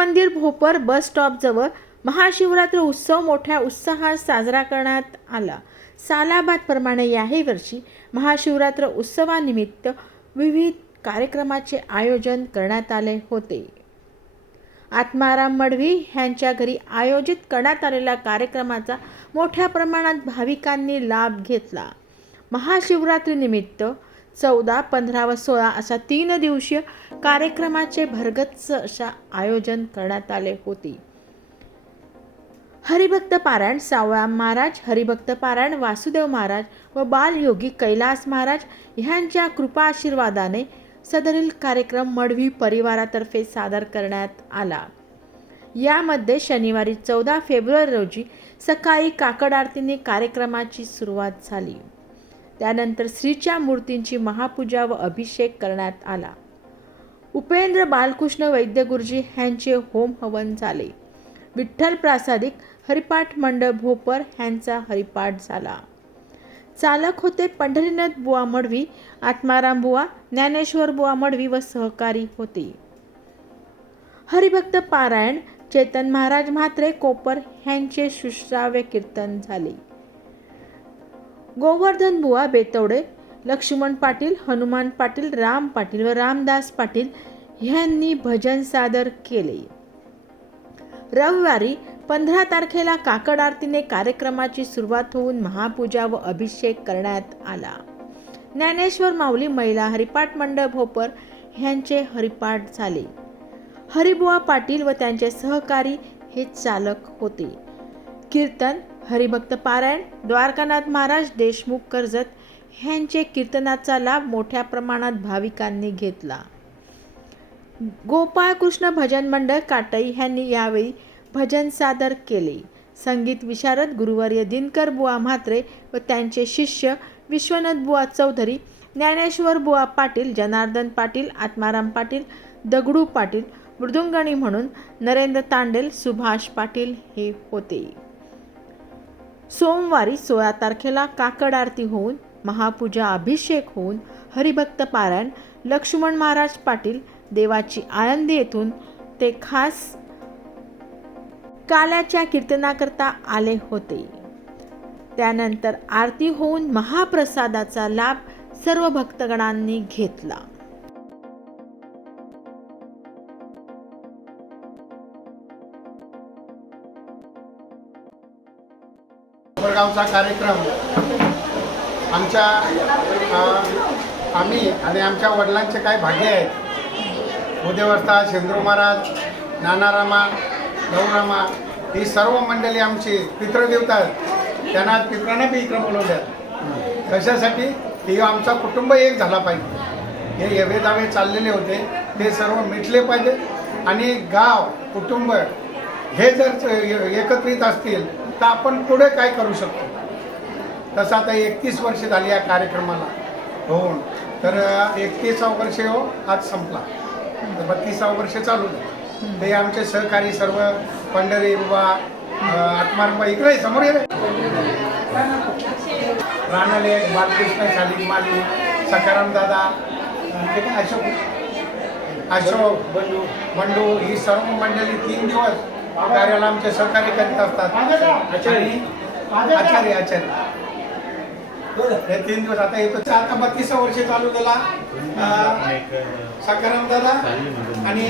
शिवमंदिर भोपर बस स्टॉपजवळ महाशिवरात्र उत्सव मोठ्या उत्साहात साजरा करण्यात आला. सालाबादप्रमाणे याही वर्षी महाशिवरात्र उत्सवानिमित्त विविध कार्यक्रमाचे आयोजन करण्यात आले होते. आत्माराम मडवी यांच्या घरी आयोजित करण्यात आलेल्या कार्यक्रमाचा मोठ्या प्रमाणात भाविकांनी लाभ घेतला. महाशिवरात्रीनिमित्त 14, 15 व 16 अशा 3 दिवसीय कार्यक्रमाचे भरगच्च अशा आयोजन करण्यात आले होते. हरिभक्त पारायण सावळाम महाराज, हरिभक्त पारायण वासुदेव महाराज व बालयोगी कैलास महाराज यांच्या कृपा आशीर्वादाने सदरील कार्यक्रम मडवी परिवारातर्फे सादर करण्यात आला. यामध्ये शनिवारी 14 फेब्रुवारी रोजी सकाळी काकड आरतीने कार्यक्रमाची सुरुवात झाली. त्यानंतर श्रीच्या मूर्तींची महापूजा व अभिषेक करण्यात आला. उपेंद्र बालकृष्ण वैद्य गुरुजी यांचे होम हवन झाले. विठ्ठल प्रासादिक हरिपाठ मंडळ भोपर यांचा हरिपाठ झाला. चालक होते पंढरीनाथ बुवा मडवी, आत्माराम बुवा, ज्ञानेश्वर बुवा मडवी व सहकारी होते. हरिभक्त पारायण चेतन महाराज म्हात्रे कोपर यांचे सुश्राव्य कीर्तन झाले. गोवर्धन बुवा बेतवडे, लक्ष्मण पाटील, हनुमान पाटील, राम पाटील व रामदास पाटील यांनी भजन सादर केले. रविवारी 15 तारखेला काकड आरतीने कार्यक्रमाची सुरुवात होऊन महापूजा व अभिषेक करण्यात आला. ज्ञानेश्वर माऊली महिला हरिपाठ मंडळ भोपर यांचे हरिपाठ झाले. हरिबुवा पाटील व त्यांचे सहकारी हे चालक होते. कीर्तन हरिभक्त पारायण द्वारकानाथ महाराज देशमुख कर्जत यांचे कीर्तनाचा लाभ मोठ्या प्रमाणात भाविकांनी घेतला. गोपाळकृष्ण भजन मंडळ काटई यांनी यावेळी भजन सादर केले. संगीत विशारद गुरुवर्य दिनकर बुवा म्हात्रे व त्यांचे शिष्य विश्वनाथ बुवा चौधरी, ज्ञानेश्वर बुवा पाटील, जनार्दन पाटील, आत्माराम पाटील, दगडू पाटील, मृदुंगणी म्हणून नरेंद्र तांडेल, सुभाष पाटील हे होते. सोमवारी 16 तारखेला काकड आरती होऊन महापूजा अभिषेक होऊन हरिभक्त पारायण लक्ष्मण महाराज पाटील देवाची आळंदी येथून ते खास काल्याच्या कीर्तनाकरता आले होते. त्यानंतर आरती होऊन महाप्रसादाचा लाभ सर्व भक्तगणांनी घेतला. गावचा कार्यक्रम आम्ही आणि आमच्या वडिलांचे काही भाग्य आहेत. उदयवस्था शेंद्रू महाराज, नानारामा, गौरामा ही सर्व मंडळी आमची पितृदेवता आहेत. त्यांना पितरांना बी इकडं बोलवल्यात. कशासाठी की आमचा कुटुंब एक झाला पाहिजे. हे यवे दावे चाललेले होते ते सर्व मिटले पाहिजे आणि गाव कुटुंब हे जर एकत्रित असतील तर आपण पुढे काय करू शकतो. तसं आता 31 वर्ष झाली या कार्यक्रमाला होऊन, तर 31वा वर्ष हो आज संपला, 32वा वर्ष चालू आहे. ते आमचे सहकारी सर्व पंढरी बुवा, आत्मारबा इकडे समोर येते, रानाले, बालकृष्ण, शालिक माली, सकाराम दादा, अशोक बंडू ही सर्व मंडळी 3 दिवस कार्याला आमचे सहकार्य करीत असतात. आचार्य हे 3 दिवस आता येतो. आता 32वा वर्ष चालू झाला. सकाराम दादा आणि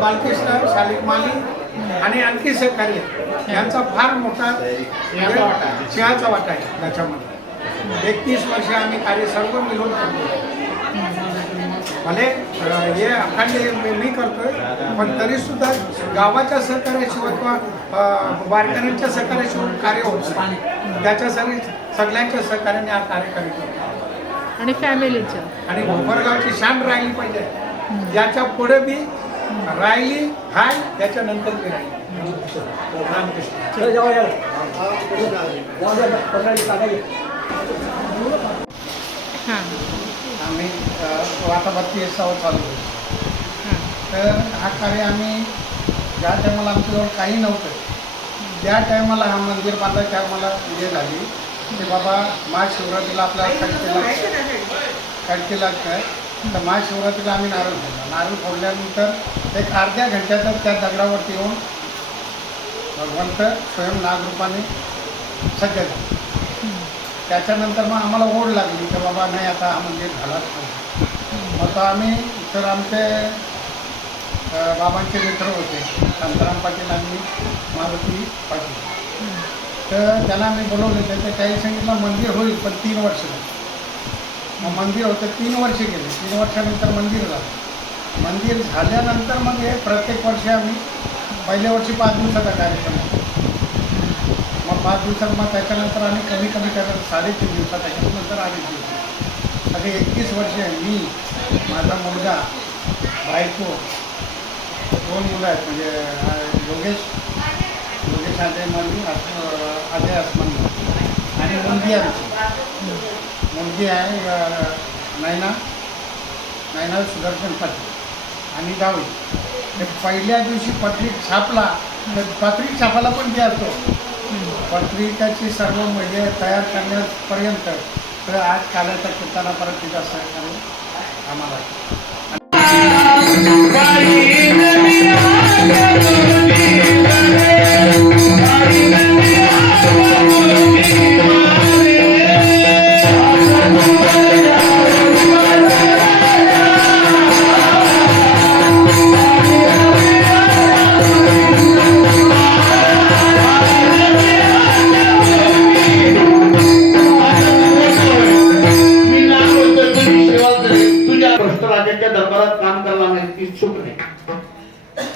बालकृष्ण, शालिक माली आणि आणखी सहकार्य यांचा फार मोठा सिंहाचा वाटा आहे त्याच्यामध्ये. 31 वर्ष आम्ही कार्य सर्व मिळून करतो. भले हे अखंड मी करतोय, पण तरी सुद्धा गावाच्या सहकार्याशिवाय किंवा वारकऱ्यांच्या सहकार्याशिवाय कार्य होत नाही. त्याच्यासाठी सगळ्यांच्या सहकार्याने हा कार्य करतो आणि फॅमिलीच्या आणि भोपरगावची शान राहिली पाहिजे. याच्या पुढे बी राहिली हाय, त्याच्यानंतर बी राहिली. आम्ही आता 32 चालू. तर हा कार्य आम्ही ज्या टायमाला आमच्याजवळ काही नव्हतं त्या टायमाला हा मंदिर बांधायची आम्हाला हे झाली की बाबा महाशिवरात्रीला आपल्याला कट केला काय तर महाशिवरात्रीला आम्ही नारळ फोडला. नारळ फोडल्यानंतर एक अर्ध्या घंट्यातच त्या दगडावरती येऊन भगवंत स्वयं नागरूपाने सज्ज झाले. त्याच्यानंतर मग आम्हाला ओढ लागली की बाबा नाही आता हा मंदिर झालाच पाहिजे. मग तो आम्ही तर आमचे बाबांचे मित्र होते शांताराम पाटील आणि मारुती पाटील, तर त्यांना मी बोलवले. त्याही सांगितलं मंदिर होईल पण 3 वर्ष लागतील. मग मंदिर होतं 3 वर्ष गेले. 3 वर्षानंतर मंदिर झालं. मंदिर झाल्यानंतर मग हे प्रत्येक वर्षी आम्ही पहिल्या वर्षी 5 दिवसाचा कार्यक्रम होता. मग 5 दिवसात मग त्याच्यानंतर आम्ही कमी कमी करत 3.5 दिवसात त्याच्यानंतर 2.5 दिवस असे 21 वर्ष मी, माझा मुलगा, बायको, 2 मुलं आहेत म्हणजे योगेश अजय माली, अजय अस्मान आणि मुलगी आमची मुलगी आहे नैना सुदर्शन पाटील आणि जाऊ. ते पहिल्या दिवशी पत्रिक छापला तर पत्रिक छापायला पण ते असतो. पत्रिकाची सर्व म्हणजे तयार करण्यापर्यंत तर आज काल्याच्या कीर्तनापर्यंत तिचा सहकार्य आम्हाला. दरबारात काम करायला नाही इच्छुक नाही.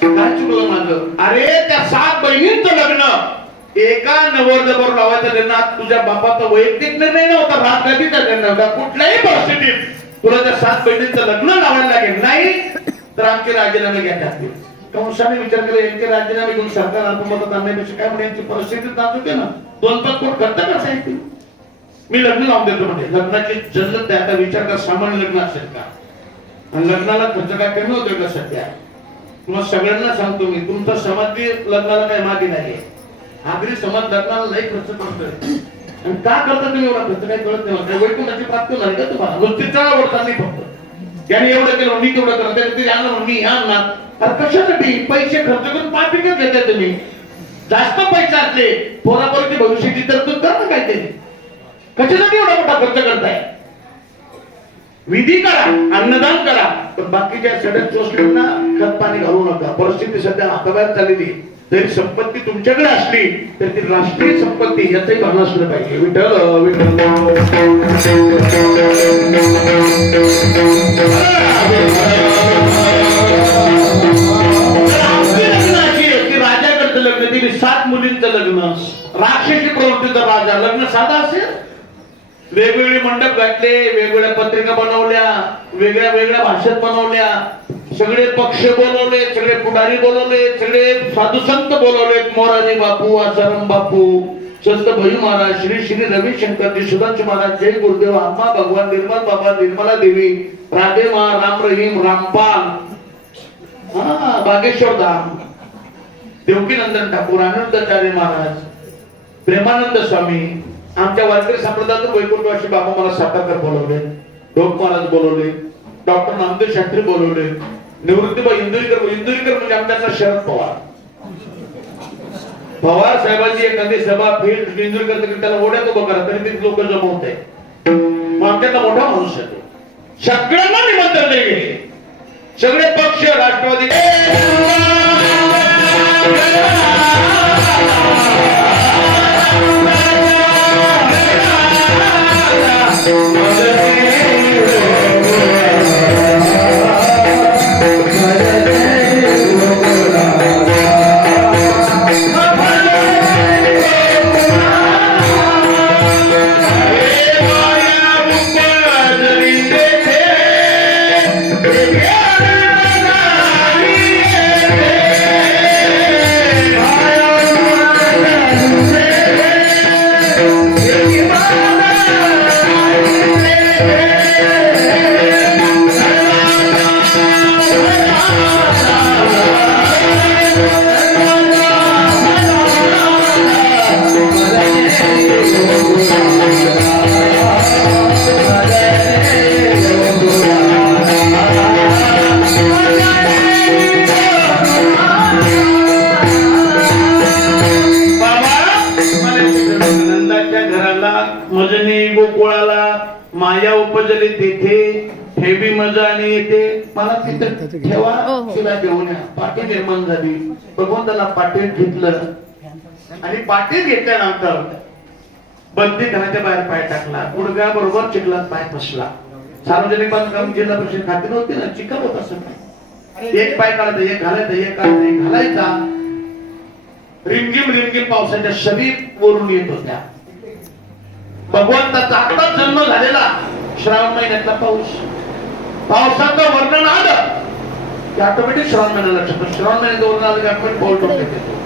काय चुकलं माझं? अरे त्या 7 बहिणींचं लग्न एका नवरदेवावर लावायचं निर्णय तुझ्या बापाचा वैयक्तिक निर्णय नव्हता, राजगतीचा निर्णय होता. कुठल्याही परिस्थितीत तुला त्या 7 बहिणींचं लग्न लावायला लागेल, नाही तर आमचे राजीनामे घ्यायचे असतील. कंसाने विचार केला यांचे राजीनामे घेऊन सरकार अल्पमतात आणण्यापेक्षा काय म्हणजे यांची परिस्थिती नाजूक आहे ना, 2-5 कोट खर्च करता येतील. मी लग्न लावून देतो म्हणजे लग्नाची जल्लत त्याचा विचार कर. सामान्य लग्न असेल का आणि लग्नाला खर्च काय कमी होतोय का सध्या? मग सगळ्यांना सांगतो मी, तुमचा समाज लग्नाला काही मागे नाही. आगरी समाज लग्नाला लई खर्च करतोय. आणि का करता तुम्ही एवढा खर्च? काही कळत नाही. वैकुंठाची प्राप्ती होणार का तुम्हाला? नुसती चळावडता नाही फक्त त्याने एवढं केलं मी तेवढं करत ते आणलं मी आणणार. अरे कशासाठी पैसे खर्च करून पाठीकच घेताय तुम्ही? जास्त पैसे असले पोरापोराची भविष्याची तरतूद करा ना काहीतरी. कशासाठी एवढा मोठा खर्च करताय? विधी करा, अन्नदान करा, पण बाकीच्या सगळ्या चोचलींना खत पाणी घालू नका. परिस्थिती सध्या हाताबाहेर चाललेली. जरी संपत्ती तुमच्याकडे असली तर ती राष्ट्रीय संपत्ती याचंही भान असलं पाहिजे. विठ्ठल राजाकडचं लग्न, तिने 7 मुलींचं लग्न, राक्षसी प्रवृत्तीचा राजा. लग्न साधा असेल, वेगवेगळे मंडप घातले, वेगवेगळ्या पत्रिका बनवल्या, वेगळ्या भाषेत बनवल्या, सगळे पक्ष बोलवले, सगळे पुढारी बोलवले, सगळे साधू संत बोलवले. मोरारी बापू, आसाराम बापू, संत भैयू महाराज, श्री श्री रविशंकर, सुधांशु महाराज, जय गुरुदेव, अम्मा भगवान, निर्मल बाबा, निर्मला देवी, राधे मा, राम रहीम, रामपाल, बागेश्वर धाम, देवकीनंदन ठाकूर, आनंदाचार्य महाराज, प्रेमानंद स्वामी. आमच्या वारकरी संप्रदायातून वैकुंठवासी बाबा मला सातारकर बोलवले, ढोक महाराज बोलवले, डॉक्टर नामदेव शास्त्री बोलवले, निवृत्तीबा इंदुरीकर म्हणजे आमच्याचा शरद पवार साहेबांची एखादी सभा फील्ड इंदुरीकर त्याला ओढ्यात उभं करा तरी ते लोक जमवत आहे. मग आमच्यातला मोठा माणूस आहे. सगळ्यांना निमंत्रण दिले, सगळे पक्ष, राष्ट्रवादी माया उपजली तेथे ठेवी मजा आणि येते. मला तिथे ठेवा, तिला घेऊन या. पाठी निर्माण झाली. भगवंताला पाठीत घेतलं आणि पाठीत घेतल्यानंतर बंदी घराच्या बाहेर पाय टाकला. गुडघ्या बरोबर चिखलात पाय फसला. सार्वजनिक बांधकाम जिल्हा परिषद खाती नव्हती ना, चिखल होत असं. एक पाय काढायचा, एक घालायचा, एक काढायचा, एक घालायचा. रिमझिम रिमझिम पावसाच्या सरी वरून येत होत्या. भगवंताचा आत्ताच जन्म झालेला श्रावण महिन्यातला पाऊस, पावसाचं वर्णन आलं की ऑटोमॅटिक श्रावण महिन्याला लक्षात. श्रावण महिन्याचं वर्णन आलं की ऑटोमॅटिक पाऊस डोक्यात येतो.